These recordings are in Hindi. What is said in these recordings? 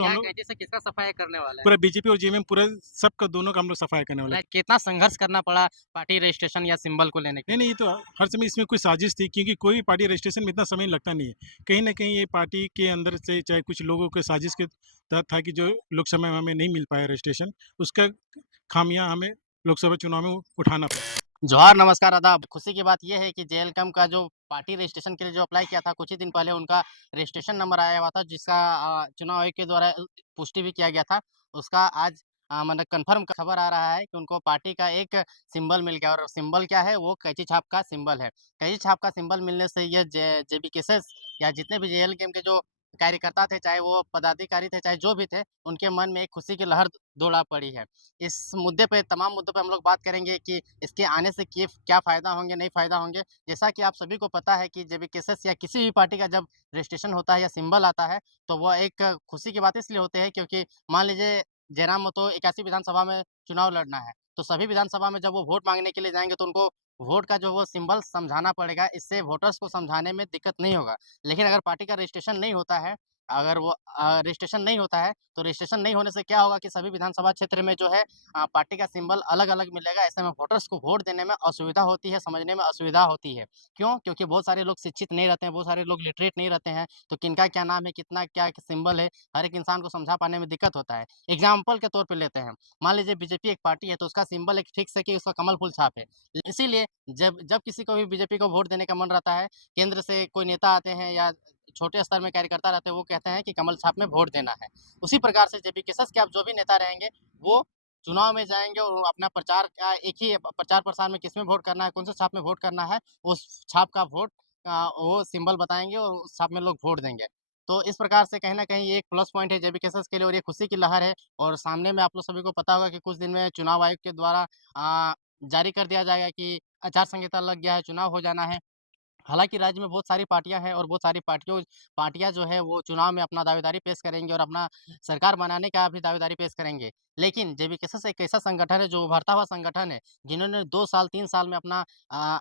तो हम क्या लोग कैंची से किसका सफाई करने वाला है? पूरा बीजेपी और जेएमएम पूरा सबका दोनों का हम लोग सफाई करने वाले हैं। कितना संघर्ष करना पड़ा पार्टी रजिस्ट्रेशन या सिंबल को लेने के नहीं, लिए? नहीं, ये तो हर समय इसमें कोई साजिश थी क्योंकि कोई भी पार्टी रजिस्ट्रेशन में इतना समय लगता नहीं है। कहीं न कहीं ये पार्टी के अंदर से चाहे कुछ लोगों के साजिश के तहत था कि जो लोकसभा में हमें नहीं मिल पाया रजिस्ट्रेशन, उसका खामियाँ हमें लोकसभा चुनाव में उठाना पड़ा। जोहार, नमस्कार, आदाब। खुशी की बात ये है कि जेएलकम का जो पार्टी रजिस्ट्रेशन के लिए जो अप्लाई किया था, कुछ ही दिन पहले उनका रजिस्ट्रेशन नंबर आया हुआ था, जिसका चुनाव आयोग के द्वारा पुष्टि भी किया गया था। उसका आज मतलब कन्फर्म खबर आ रहा है कि उनको पार्टी का एक सिंबल मिल गया और सिंबल क्या है, वो कैंची छाप का सिंबल है। कैंची छाप का सिंबल मिलने से ये जेबीकेसेस या जितने भी जेएलकेम के जो कार्यकर्ता थे, चाहे वो पदाधिकारी थे, चाहे जो भी थे, उनके मन में एक खुशी की लहर दौड़ा पड़ी है। इस मुद्दे पे तमाम मुद्दों पे हम लोग बात करेंगे कि इसके आने से क्या फ़ायदा होंगे, नहीं फ़ायदा होंगे। जैसा कि आप सभी को पता है कि जेबीकेसेस या किसी भी पार्टी का जब रजिस्ट्रेशन होता है या सिंबल आता है, तो वह एक खुशी की बात इसलिए होती है क्योंकि मान लीजिए जयराम को 81 विधानसभा में चुनाव लड़ना है, तो सभी विधानसभा में जब वो वोट माँगने के लिए जाएँगे तो उनको वोट का जो वो सिंबल समझाना पड़ेगा, इससे वोटर्स को समझाने में दिक्कत नहीं होगा। लेकिन अगर पार्टी का रजिस्ट्रेशन नहीं होता है, अगर वो रजिस्ट्रेशन नहीं होता है, तो रजिस्ट्रेशन नहीं होने से क्या होगा कि सभी विधानसभा क्षेत्र में जो है पार्टी का सिंबल अलग-अलग मिलेगा, ऐसे में वोटर्स को वोट देने में असुविधा होती है, समझने में असुविधा होती है। क्यों? क्योंकि बहुत सारे लोग शिक्षित नहीं रहते हैं, बहुत सारे लोग लिटरेट नहीं रहते हैं, तो किनका क्या नाम है, कितना क्या सिंबल है, हर एक इंसान को समझा पाने में दिक्कत होता है। एग्ज़ाम्पल के तौर पे लेते हैं, मान लीजिए बीजेपी एक पार्टी है, तो उसका सिंबल एक फिक्स है कि उसका कमल फूल छाप है। इसीलिए जब जब किसी को भी बीजेपी को वोट देने का मन रहता है, केंद्र से कोई नेता आते हैं या छोटे स्तर में कार्यकर्ता रहते हैं, वो कहते हैं कि कमल छाप में वोट देना है। उसी प्रकार से जेपी के अब जो भी नेता रहेंगे, वो चुनाव में जाएँगे और अपना प्रचार का एक ही प्रचार-प्रसार में किसमें वोट करना है, कौन-से छाप में वोट करना है, उस छाप का वोट वो सिंबल बताएँगे और उस छाप में लोग वोट देंगे। तो इस प्रकार से कहीं न कहीं ये एक प्लस पॉइंट है जेबीकेसस के लिए और ये खुशी की लहर है और सामने में आप लोग सभी को पता होगा कि कुछ दिन में चुनाव आयोग के द्वारा जारी कर दिया जाएगा कि आचार संहिता लग गया है, चुनाव हो जाना है। हालाँकि राज्य में बहुत सारी पार्टियाँ हैं और बहुत सारी पार्टियाँ जो है वो चुनाव में अपना दावेदारी पेश करेंगी और अपना सरकार बनाने का भी दावेदारी पेश करेंगे। लेकिन जेबीकेसस एक ऐसा संगठन है जो उभरता हुआ संगठन है, जिन्होंने 2 साल 3 साल में अपना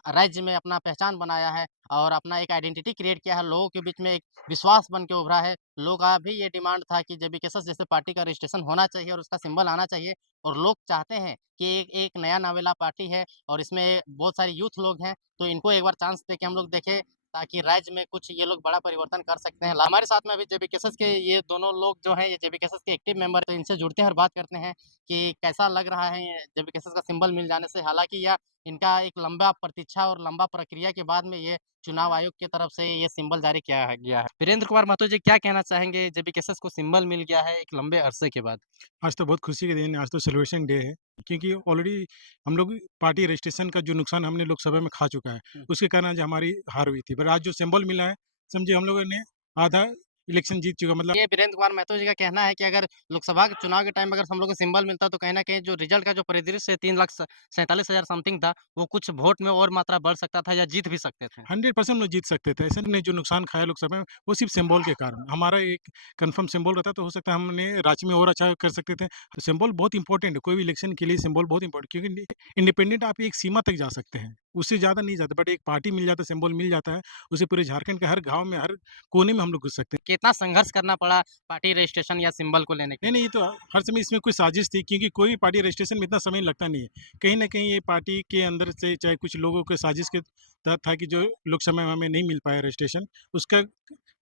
राज्य में अपना पहचान बनाया है और अपना एक आइडेंटिटी क्रिएट किया है, लोगों के बीच में एक विश्वास बन के उभरा है। लोगों का भी ये डिमांड था कि जेबीकेसस जैसे पार्टी का रजिस्ट्रेशन होना चाहिए और उसका सिंबल आना चाहिए और लोग चाहते हैं कि एक एक नया नवेला पार्टी है और इसमें बहुत सारे यूथ लोग हैं, तो इनको एक बार चांस देके हम लोग देखें ताकि राज्य में कुछ ये लोग बड़ा परिवर्तन कर सकते हैं। हमारे साथ में अभी जेबीकेसस के ये दोनों लोग जो हैं, ये जेबीकेसस के एक्टिव मेंबर तो इनसे जुड़ते हैं और बात करते हैं कि कैसा लग रहा है ये जेबीकेसस का सिंबल मिल जाने से। हालाँकि यह इनका एक लंबा प्रतीक्षा और लंबा प्रक्रिया के बाद में ये चुनाव आयोग की तरफ से ये सिंबल जारी किया है गया है। वीरेंद्र कुमार महतो जी क्या कहना चाहेंगे जेबीकेसस को सिंबल मिल गया है एक लंबे अरसे के बाद? आज तो बहुत खुशी के दिन है, आज तो सेलिब्रेशन डे है क्योंकि ऑलरेडी हम लोग पार्टी रजिस्ट्रेशन का जो नुकसान हमने लोकसभा में खा चुका है, हुँ। उसके कारण आज हमारी हार हुई थी। पर आज जो सिंबल मिला है, समझिए हम लोगों ने आधा इलेक्शन जीत चुका मतलब ये वीरेंद्र कुमार महतो जी का कहना है कि अगर लोकसभा के चुनाव के टाइम अगर हम लोग को सिंबल मिलता तो कहीं न कहीं जो रिजल्ट का जो परिदृश्य 3,47,000 समथिंग था, वो कुछ वोट में और मात्रा बढ़ सकता था या जीत भी सकते थे। 100% लोग जीत सकते थे। ऐसा नहीं जो नुकसान खाया लोकसभा में, वो सिर्फ़ सिंबल के कारण। हमारा एक कन्फर्म सिंबल रहता तो हो सकता है हमने राज्य में और अच्छा कर सकते थे। तो सिंबल बहुत इम्पोर्टेंट है, कोई भी इलेक्शन के लिए सिंबल बहुत इम्पोर्टेंट क्योंकि इंडिपेंडेंट आप एक सीमा तक जा सकते हैं, उससे ज़्यादा नहीं जाते। बट एक पार्टी मिल जाता है, सिंबल मिल जाता है, उससे पूरे झारखंड के हर गाँव में, हर कोने में हम लोग घुस सकते हैं। कितना संघर्ष करना पड़ा पार्टी रजिस्ट्रेशन या सिंबल को लेने के नहीं, लिए? नहीं, ये तो हर समय इसमें कोई साजिश थी क्योंकि कोई भी पार्टी रजिस्ट्रेशन में इतना समय लगता नहीं है। कहीं न कहीं ये पार्टी के अंदर से चाहे कुछ लोगों के साजिश के तहत था कि जो लोकसभा में हमें नहीं मिल पाया रजिस्ट्रेशन, उसका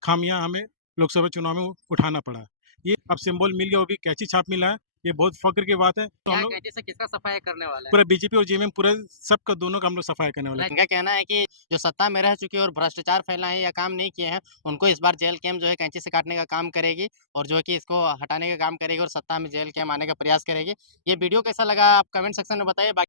खामियाँ हमें लोकसभा चुनाव में उठाना पड़ा। ये अब सिंबल मिल गया, वो भी कैंची छाप मिला है, ये बहुत फ़ख्र की बात है। तो हम क्या लोग कैंची से किसका सफाई करने वाला है? पूरा बीजेपी और जेएमएम पूरा सबका दोनों का हम लोग सफाई करने वाले हैं। इनका कहना है कि जो सत्ता में रह चुके और भ्रष्टाचार फैलाए या काम नहीं किए हैं, उनको इस बार जेल कैम जो है कैंची से काटने का काम करेगी और जो है कि इसको हटाने का काम करेगी और सत्ता में जेल कैम आने का प्रयास करेगी। ये वीडियो कैसा लगा आप कमेंट सेक्शन में बताइए। बाकी